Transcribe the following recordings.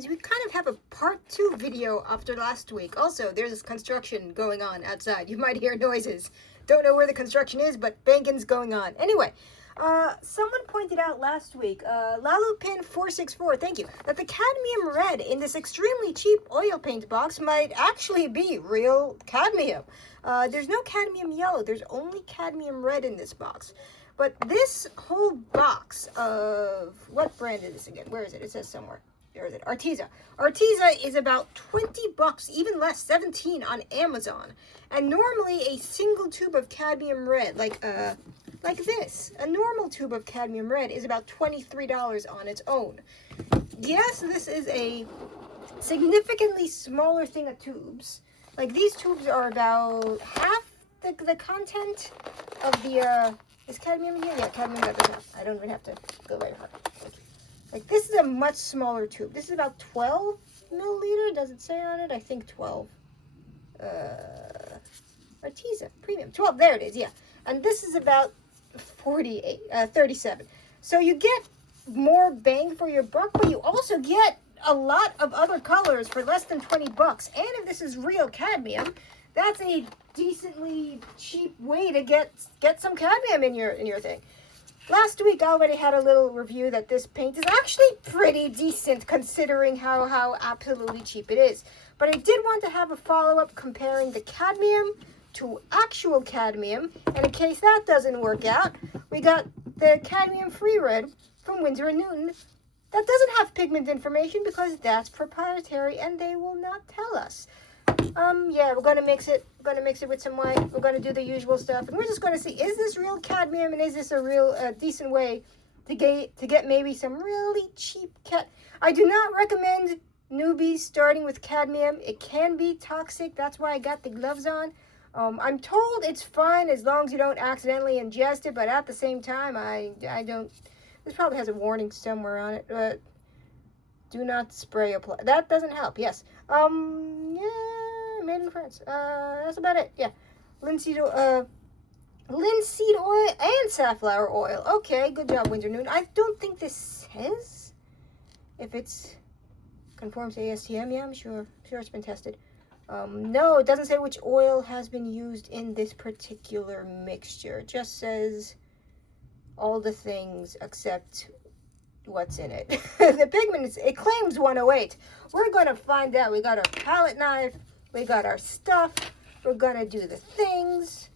means we kind of have a part 2 video after last week. Also, there's construction going on outside. You might hear noises. Don't know where the construction is, but banging's going on. Anyway, someone pointed out last week, Lalupin464, thank you, that the cadmium red in this extremely cheap oil paint box might actually be real cadmium. There's no cadmium yellow. There's only cadmium red in this box. But this whole box of, what brand is this again? Where is it? It says somewhere. Where is it? Arteza. Arteza is about 20 bucks, even less, 17 on Amazon. And normally a single tube of cadmium red, like this, a normal tube of cadmium red is about $23 on its own. Yes, this is a significantly smaller thing of tubes. Like these tubes are about half the content of the, is cadmium in here? Yeah, cadmium red. I don't even have to go very hard. Like this is a much smaller tube. This is about 12 milliliter. Does it say on it? I think 12. Arteza Premium 12. There it is. Yeah, and this is about 37. So you get more bang for your buck, but you also get a lot of other colors for less than 20 bucks. And if this is real cadmium, that's a decently cheap way to get some cadmium in your thing. Last week I already had a little review that this paint is actually pretty decent considering how absolutely cheap it is. But I did want to have a follow-up comparing the cadmium to actual cadmium. And in case that doesn't work out, we got the cadmium free red from Winsor & Newton that doesn't have pigment information because that's proprietary and they will not tell us. Yeah, we're gonna mix it. We're gonna mix it with some white. We're gonna do the usual stuff, and we're just gonna see, is this real cadmium, and is this a real decent way to get maybe some really cheap I do not recommend newbies starting with cadmium. It can be toxic. That's why I got the gloves on. I'm told it's fine as long as you don't accidentally ingest it, but at the same time, I don't. This probably has a warning somewhere on it, but do not spray apply. That doesn't help. Yes. Yeah. Made in France. That's about it. Yeah, linseed oil and safflower oil. Okay, good job, Winsor & Newton. I don't think this says if it's conforms to ASTM. Yeah, I'm sure it's been tested. No, it doesn't say which oil has been used in this particular mixture. It just says all the things except what's in it. The pigment, it claims 108. We're gonna find out. We got our palette knife. We got our stuff. We're gonna do the things.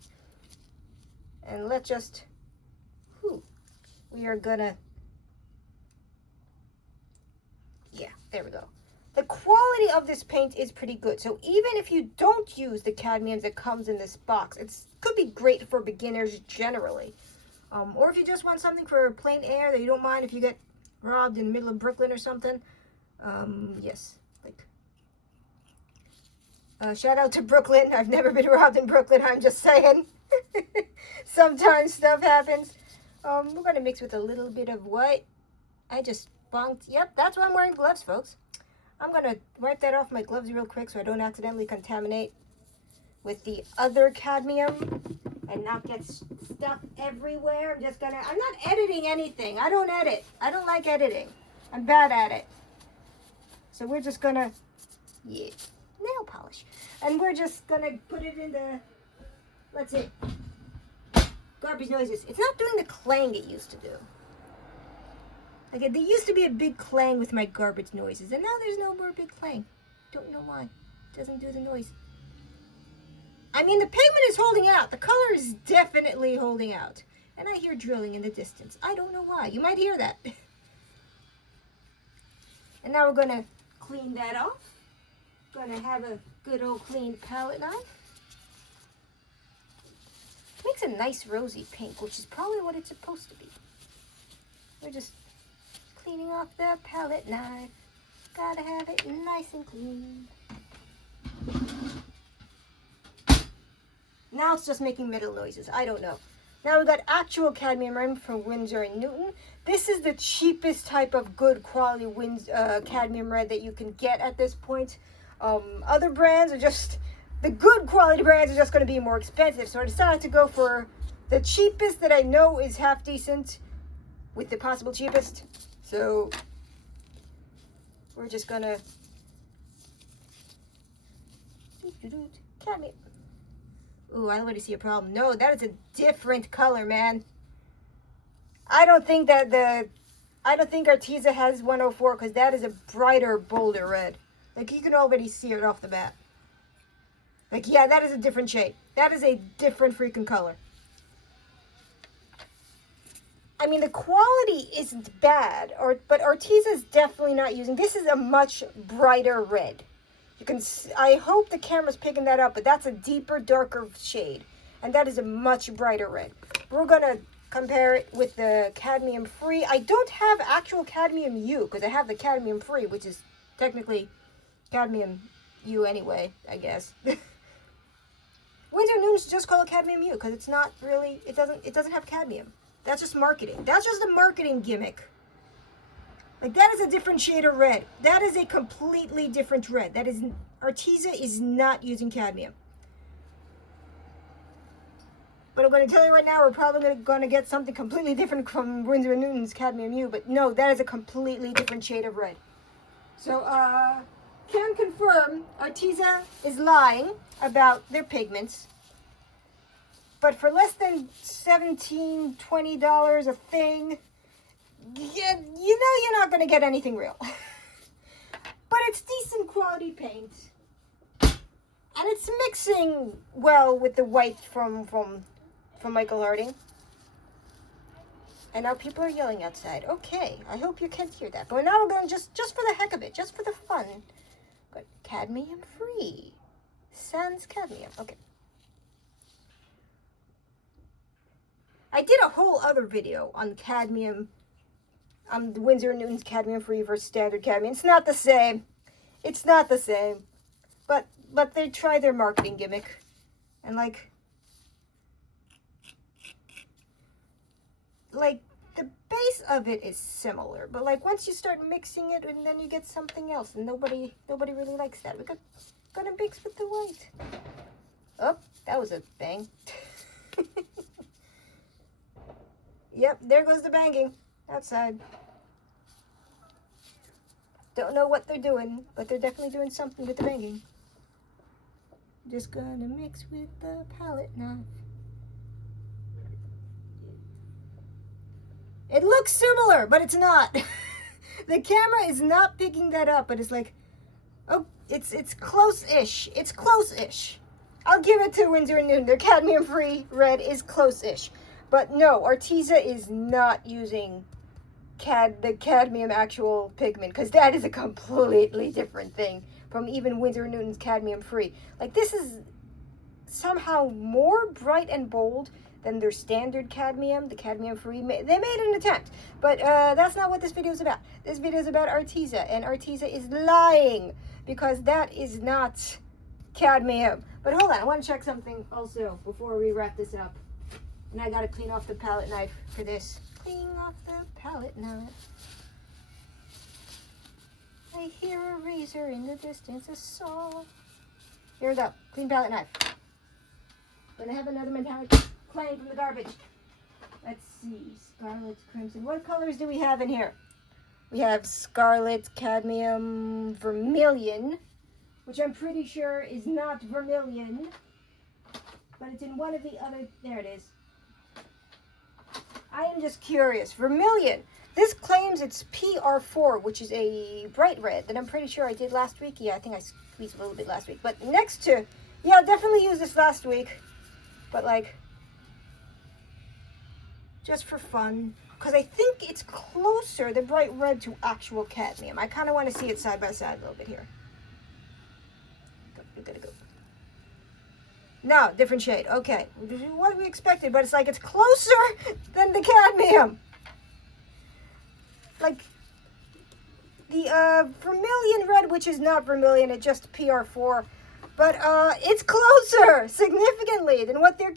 And let's just, we are gonna, yeah, there we go. The quality of this paint is pretty good. So even if you don't use the cadmium that comes in this box, it could be great for beginners generally. Or if you just want something for plain air that you don't mind if you get robbed in the middle of Brooklyn or something. Yes, like, shout out to Brooklyn. I've never been robbed in Brooklyn. I'm just saying. Sometimes stuff happens. We're going to mix with a little bit of white. I just bonked. Yep, that's why I'm wearing gloves, folks. I'm going to wipe that off my gloves real quick so I don't accidentally contaminate with the other cadmium and not get stuff everywhere. I'm not editing anything. I don't edit. I don't like editing. I'm bad at it. So we're just going to, yeah, nail polish. And we're just going to put it in the, let's see, garbage noises. It's not doing the clang it used to do. Like, there used to be a big clang with my garbage noises, and now there's no more big clang. Don't know why. It doesn't do the noise. I mean, the pigment is holding out. The color is definitely holding out. And I hear drilling in the distance. I don't know why. You might hear that. And now we're going to clean that off. Going to have a good old clean palette knife. Makes a nice rosy pink, which is probably what it's supposed to be. We're just cleaning off the palette knife. Gotta have it nice and clean. Now it's just making metal noises. I don't know. Now we got actual cadmium red from Winsor & Newton. This is the cheapest type of good quality cadmium red that you can get at this point. Other brands are just, the good quality brands are just going to be more expensive. So I decided to go for the cheapest that I know is half decent with the possible cheapest. So we're just gonna cadmium. Ooh, I already see a problem. No, that is a different color, man. I don't think Arteza has 104 because that is a brighter, bolder red. Like, you can already see it off the bat. Like, yeah, that is a different shade. That is a different freaking color. I mean, the quality isn't bad, but Arteza is definitely not using. This is a much brighter red. You can. I hope the camera's picking that up, but that's a deeper, darker shade, and that is a much brighter red. We're gonna compare it with the cadmium free. I don't have actual cadmium U because I have the cadmium free, which is technically cadmium U anyway, I guess. Winsor Newton's just call it cadmium U because it's not really. It doesn't have cadmium. That's just marketing. That's just a marketing gimmick. Like, that is a different shade of red. That is a completely different red. That is, Arteza is not using cadmium. But I'm going to tell you right now, we're probably going to get something completely different from Winsor & Newton's Cadmium U. But no, that is a completely different shade of red. So, can confirm Arteza is lying about their pigments. But for less than $17, $20 a thing, yeah, you know you're not going to get anything real. But it's decent quality paint. And it's mixing well with the white from Michael Harding. And now people are yelling outside. Okay, I hope you can't hear that. But now we're going just for the heck of it, just for the fun. But cadmium free. Sans cadmium. Okay. I did a whole other video on cadmium. The Winsor & Newton's cadmium free versus standard cadmium. It's not the same. It's not the same. But they try their marketing gimmick. And like the base of it is similar, but like once you start mixing it, and then you get something else, and nobody really likes that. We're gonna mix with the white. Oh, that was a bang. Yep, there goes the banging outside. Don't know what they're doing, but they're definitely doing something with the banging. Just gonna mix with the palette knife. It looks similar, but it's not. The camera is not picking that up, but it's like, oh, it's close-ish. It's close-ish. I'll give it to Winsor & Newton. Their cadmium-free red is close-ish. But no, Arteza is not using the cadmium actual pigment, because that is a completely different thing from even Winsor & Newton's cadmium-free. Like, this is somehow more bright and bold than their standard cadmium, the cadmium-free. They made an attempt, but that's not what this video is about. This video is about Arteza, and Arteza is lying because that is not cadmium. But hold on, I want to check something also before we wrap this up. And I got to clean off the palette knife for this. Clean off the palette knife. I hear a razor in the distance, a saw. Here we go, clean palette knife. Gonna have another metallic clang from the garbage. Let's see, scarlet, crimson. What colors do we have in here? We have scarlet, cadmium, vermilion, which I'm pretty sure is not vermilion, but it's in one of the other, there it is. I am just curious. Vermilion. This claims it's PR4, which is a bright red that I'm pretty sure I did last week. Yeah, I think I squeezed a little bit last week. But next to, yeah, I definitely used this last week. But like, just for fun. Because I think it's closer, the bright red, to actual cadmium. I kind of want to see it side by side a little bit here. Gotta go. No, different shade. Okay. What we expected, but it's like it's closer than the cadmium. Like the vermilion red, which is not vermilion, it's just PR4. But it's closer significantly than what their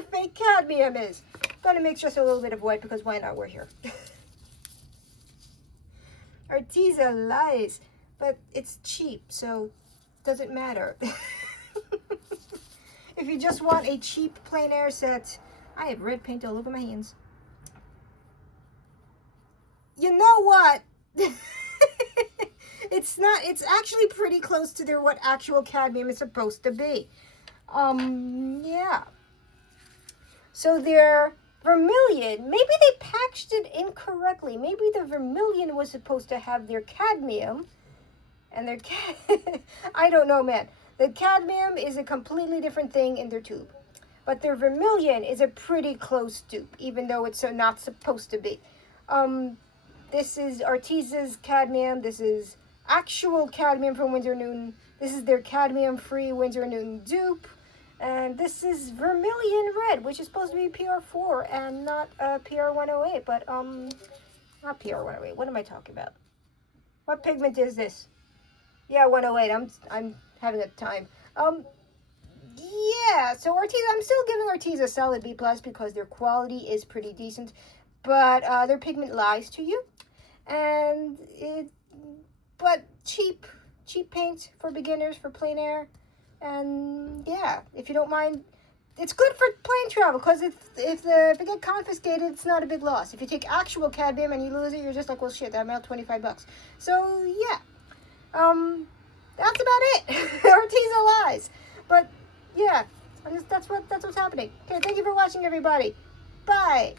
fake cadmium is. Gonna mix just a little bit of white because why not? We're here. Arteza lies, but it's cheap, so doesn't matter. If you just want a cheap plein air set, I have red paint all over my hands. You know what? it's not, it's actually pretty close to their what actual cadmium is supposed to be. Yeah. So their vermilion, maybe they packaged it incorrectly. Maybe the vermilion was supposed to have their cadmium, and their I don't know, man. The cadmium is a completely different thing in their tube. But their vermilion is a pretty close dupe, even though it's not supposed to be. This is Arteeza's cadmium. This is actual cadmium from Winsor & Newton. This is their cadmium-free Winsor & Newton dupe. And this is vermilion red, which is supposed to be PR4 and not PR108. But, not PR108. What am I talking about? What pigment is this? Yeah, 108. I'm having a time. Yeah, so Arteeza, I'm still giving Arteeza a solid B+ because their quality is pretty decent, but their pigment lies to you, and but cheap paint for beginners, for plein air, and yeah, if you don't mind, it's good for plane travel because if it get confiscated, it's not a big loss. If you take actual cadmium and you lose it, you're just like, well, shit, that amount $25. So yeah, that's about it. Arteeza lies, but. Yeah, that's what's happening. Okay, thank you for watching, everybody. Bye.